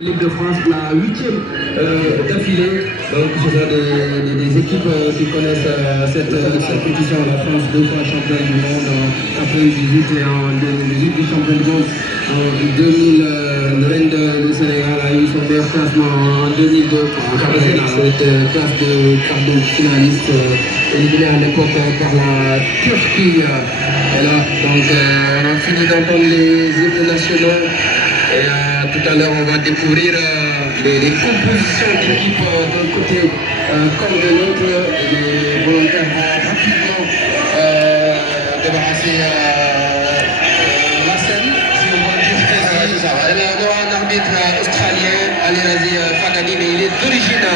L'équipe de France, la 8e d'affilée. Donc, ce sont des équipes qui connaissent cette compétition. La France, 2 fois championne du monde en 98 et en 2018, puis champion du monde en 2022. Le Sénégal a eu son meilleur classement en 2002 en cette classe de quart de finaliste éliminée à l'époque par la Turquie. Et là, donc, on a fini d'entendre les hymnes nationaux. Et tout à l'heure, on va découvrir les compositions d'équipe d'un côté comme de l'autre. Les volontaires vont rapidement débarrasser la scène, si on va dire ainsi. Il y aura un arbitre australien, Alirazi Fagani, mais il est d'origine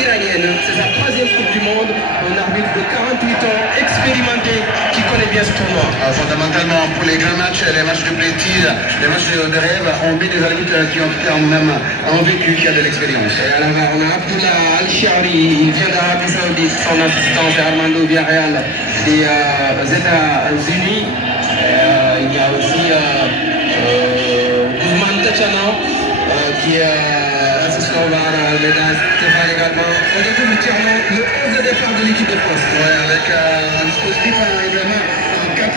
iranienne. C'est sa 3e Coupe du Monde. Un arbitre de 48 ans, expérimenté, qui connaît bien ce tournoi. Fondamentalement, pour les grands matchs, les matchs de plaisir, les matchs de rêve, on met des arbitres qui ont quand même un vécu, qui a de l'expérience. Et à l'avant, on a Abdullah Al-Shiari, il vient d'Arabie Saoudite, son assistant c'est Armando Villarreal des États-Unis. Il y a aussi Guzman Tachano, qui est assistant VAR, Médas Stéphane également. On découvre entièrement le 11 de départ de l'équipe de France. Ouais, avec un dispositif évidemment 4-2-3-1.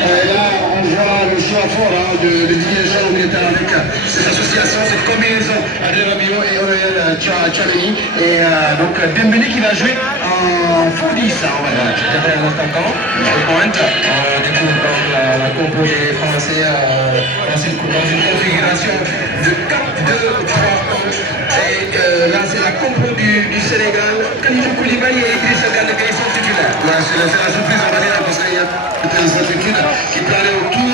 Et là, on voit le choix fort de Didier Deschamps qui était avec cette association, cette combinaison Adrien Rabiot et Aurélien Tchouameni. Et donc Dembélé qui va jouer en faux 10, on va dire. Derrière l'attaquant, de pointe, on découvre donc la compo des Français dans une configuration de 4-2-3-1. Et là, c'est la compo du Sénégal. Kalidou Koulibaly et Idrissa Gana Gueye sont titulaires. C'est la surprise, on va dire, parce qu'il y a des incertitudes qui planaient autour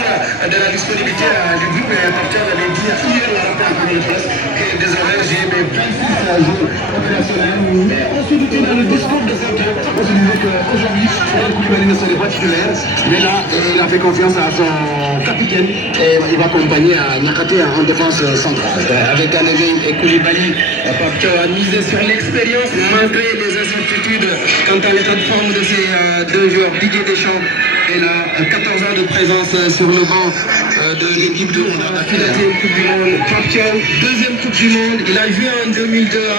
de la disponibilité du groupe. Et Porter avait dit hier, on l'a rappelé en première presse, que désormais j'ai mes 26 jours opérationnels. Mais on se doutait dans le discours de Porter, on se disait qu'aujourd'hui, Koulibaly ne serait pas titulaire. Mais là, il a fait confiance à son capitaine et il va accompagner Niakhaté en défense centrale. Avec Ganegui et Koulibaly, Porter a misé sur l'expérience malgré les incertitudes quant à l'état de forme de ces deux joueurs. Didier Deschamps est là, 14 ans de présence sur le banc de l'équipe de France. La 4e Coupe du Monde. Porter, 2e Coupe du Monde. Il a joué en 2002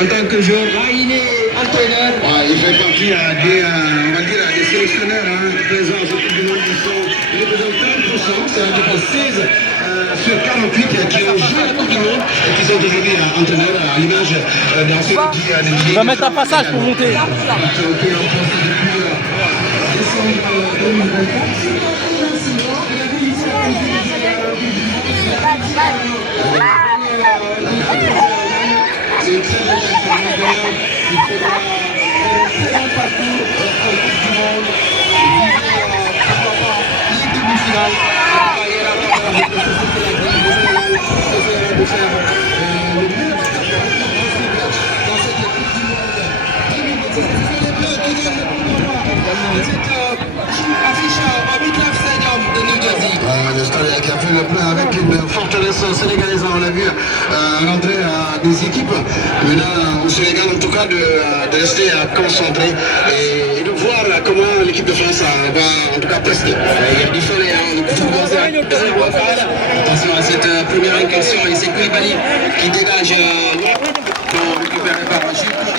en tant que joueur. Là, il est entraîneur. Ouais, il fait partie des, on va dire, des sélectionneurs présents à cette Coupe du Monde. Ils représentent 30%, c'est à peu près 16 sur 48 qui ont joué la Coupe du Monde et qui sont aujourd'hui entraîneurs à l'image dans ce qui On va mettre un passage pour monter. Le stade qui a fait le plein avec une forteresse sénégalaise, on l'a vu rentrer des équipes. Maintenant, au Sénégal, en tout cas, de rester concentré et de voir comment l'équipe de France va en tout cas tester. Il y a du soleil, on est toujours dans un attention à cette première incursion et c'est Koulibaly qui dégage pour récupérer par Jules Koundé,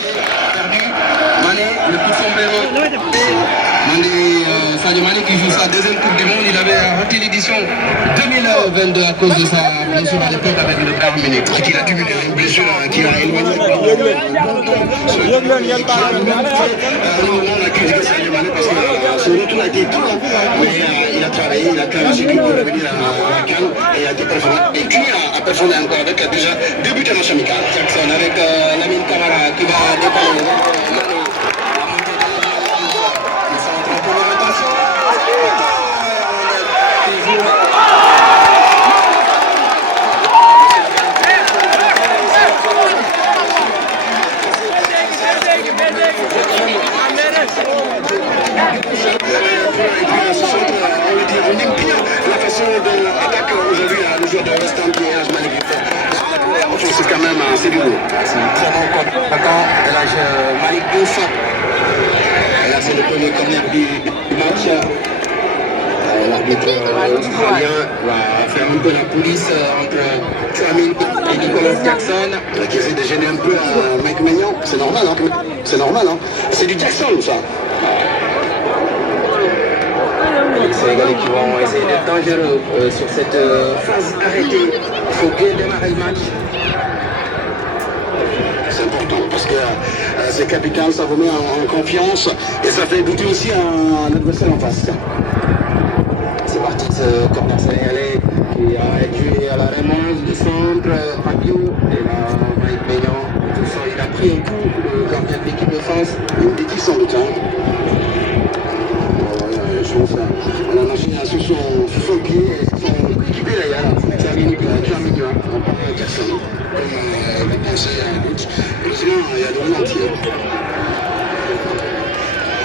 perdu. Mané, le coup de sombrero. Mané, Sadio Mané qui joue sa 2e Coupe du Monde, il avait raté l'édition 2022 à cause de sa blessure à l'époque avec le Bayern Munich. Et qu'il a cumulé une blessure qui l'a éloigné. On a critiqué Sadio Mané parce que son retour a été dur, mais il a travaillé, il a travaillé pour revenir à Cannes et il a été performant. Et puis a performé encore avec déjà 2 buts à match amical. Jackson avec Lamine Camara qui va décoller. La façon dont attaque aujourd'hui le joueur de West Ham qui est Ajmani. C'est quand même assez du lourd. C'est un très bon contre-attaquant de l'âge Malik Boussa. Et là, c'est le premier corner du match. L'arbitre australien va faire un peu la police entre Chouameni Nicolas Jackson. Qui essaie de gêner un peu Mike Maignan. C'est normal, hein. C'est normal, hein. C'est du Jackson, ça. Les Sénégalais qui vont essayer d'être dangereux sur cette phase arrêtée. Il faut bien démarrer le match. C'est important parce que c'est capital, ça vous met en confiance et ça fait douter aussi un adversaire en face. C'est parti de ce corner sénégalais qui a été à la remonte du centre, Rabiot, et là, Mike Maignan, tout ça, il a pris un coup, le gardien de l'équipe de France. Une bêtise sans doute, hein. Je pense qu'on a imaginé à ce son pied, son équipé d'ailleurs, Tchouaméni, on parle de Jackson, comme le pensait à d'autres. Heureusement, il y a de l'entier.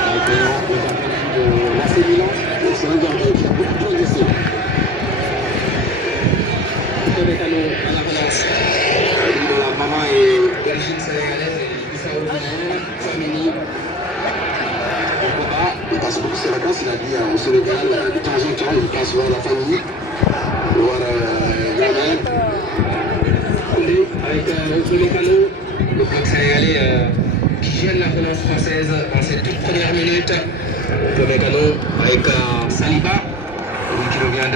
Mike Maignan, le gardien de l'AC Milan. C'est un gardien qui a beaucoup progressé. Mécano à la relance. La maman est d'origine sénégalaise et Bissau guinéenne, Tchouaméni. Pourquoi pas? Il passe beaucoup ses vacances, il a dit au Sénégal, de temps en temps, il passe voir la famille, voir grand-mère. Avec Mécano, le bloc sénégalais qui gêne la relance française en ces toutes premières minutes. Mécano avec Saliba, lui qui revient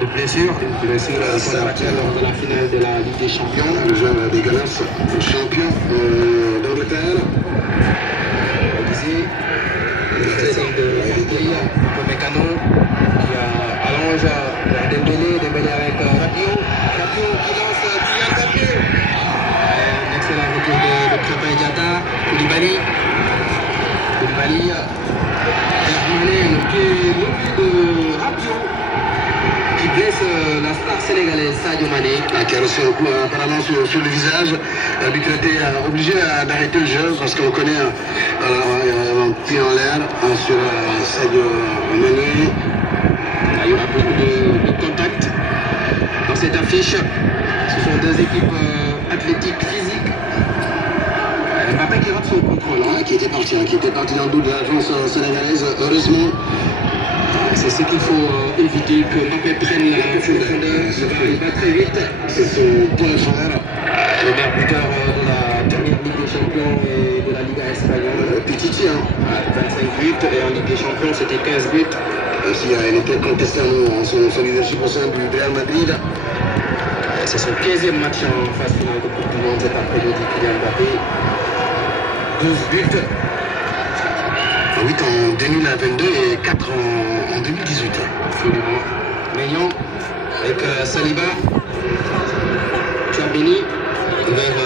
de blessure, une blessure contractuelle lors de la finale de la Ligue des Champions. Le joueur des Gunners, champion d'Angleterre. Le pressing de Mécano qui allonge vers Dembélé avec Rabiot qui lance Kylian Mbappé. Un excellent retour de Krépin Diatta, Koulibaly, le pied de Rabiot qui blesse la star sénégalaise Sadio Mané. Qui a reçu un coup apparemment sur le visage. L'arbitre était obligé d'arrêter le jeu parce qu'on connaît un pied en l'air sur Sadio Mané. Il y aura beaucoup de contacts dans cette affiche. Ce sont deux équipes athlétiques, physiques. Mbappé qui rate son contrôle. Qui était parti dans le dos de la défense sénégalaise. Heureusement. C'est ce qu'il faut éviter, que Mbappé prenne la profondeur. Il va très vite. C'est son point fort. Le meilleur buteur de la dernière Ligue des Champions et de la Liga espagnole. Petit, hein. 25 buts et en Ligue des Champions c'était 15 buts. Aussi, il était contesté en son leadership au sein du Real Madrid. C'est son 15e match en phase finale de Coupe du Monde cet après-midi, Kylian Mbappé. 12 buts. 8 en 2022 et 4 en 2018. Absolument. Maignan avec Saliba, Tchouaméni vers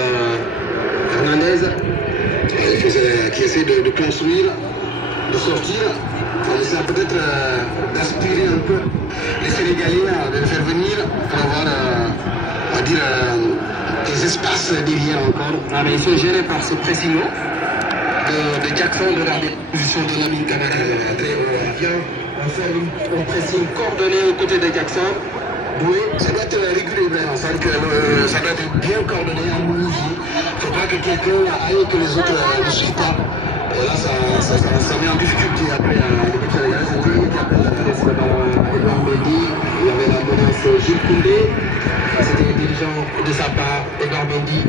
Hernandez. Qui essaie de construire, de sortir, en essayant peut-être d'aspirer un peu les Sénégalais, de les faire venir pour avoir, on va dire, des espaces derrière encore. Ah, mais ils sont gérés par ce pressing de Jackson, de la position de Lamine Camara. On fait un pressing coordonné aux côtés de Jackson. Oui, ça doit être régulier, ça doit être bien coordonné, harmonisé. Il ne faut pas que quelqu'un aille et que les autres ne suivent pas. Et là, ça met en difficulté après l'équipe sénégalaise. C'est lui qui appelle la presse le ballon à Edouard Mendy. Il y avait la menace Jules Koundé. C'était intelligent de sa part, Edouard Mendy.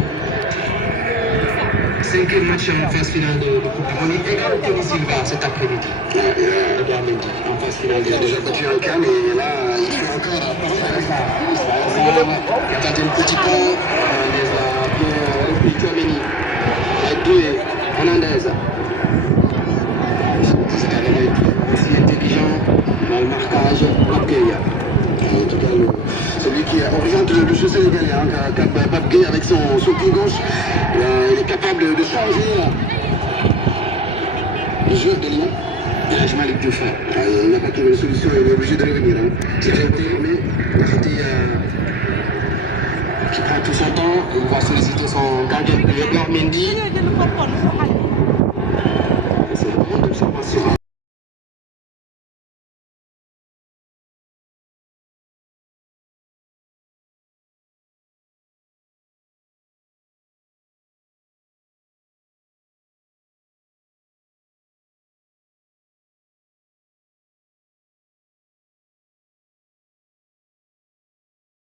5e match en phase finale de Coupe du Monde. Égal Tony Silva cet après-midi. Edouard Mendy en phase finale. Il a déjà battu un cas, mais là, il fait encore Il a tenté un petit pont. Hernandez a bien repris Tchouaméni. Avec Doué, Hernandez. C'est un élément aussi intelligent dans le marquage, l'accueil. En tout cas, celui qui oriente le jeu sénégalais, Pape Gueye avec son pied gauche, il est capable de changer le jeu de Lyon. Il a joué avec deux fois. Il n'a pas trouvé de solution, il est obligé de revenir. C'était qui prend tout son temps, il va solliciter son gardien de Edouard Mendy. C'est une grande observation.